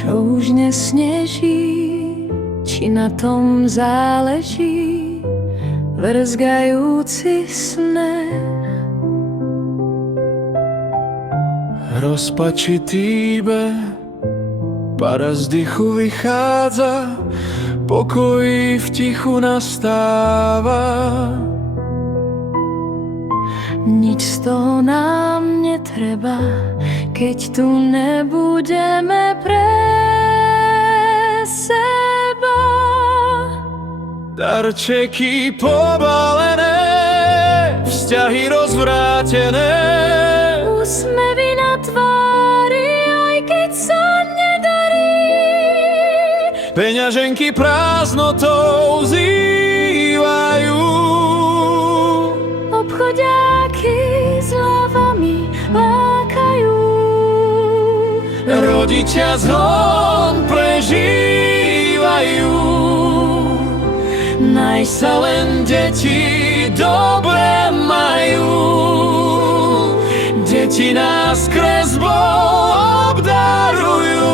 čo už nesneží, či na tom záleží vrzgajúci sneh. Rozpačitý beh, para z dychu vychádza, pokoj v tichu nastáva. Nič z toho nám netreba, keď tu nebudeme pre seba. Darčeky pobalené, vzťahy rozvrátené, úsmevy na tvári, aj keď sa nedarí. peňaženky prázdnotou zývajú. Obchodiaky s hlavami lákajú. Rodičia zhon prežívajú. Naj sa len deti dobre majú. Deti nás kresbou obdarujú.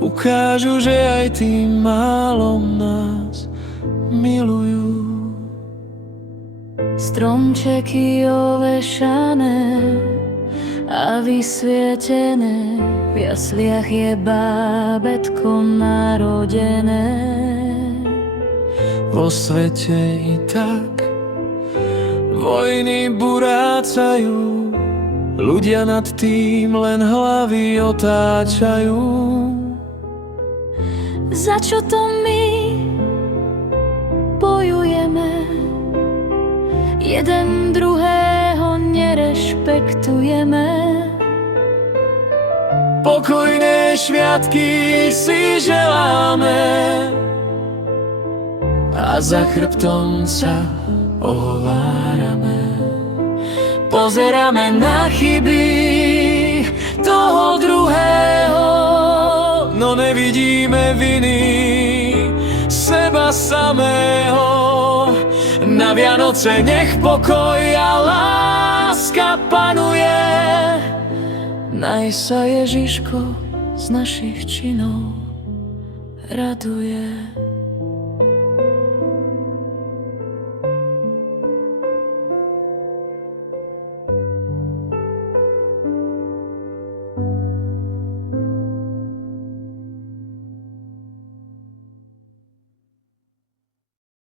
Ukážu, že aj tým málom nás milujú. Stromčeky ovešané a vysvietené, v jasliach je bábätko narodené. Vo svete i tak vojny burácajú, ľudia nad tým len hlavy otáčajú. Za čo to my bojujeme? Jeden druhého nerešpektujeme. Pokojné sviatky si želáme a za chrbtom sa ohovárame. Pozeráme na chyby toho druhého, no nevidíme viny seba samého. Na Vianoce nech pokoj a láska panuje. Naj sa Ježiško z našich činov raduje.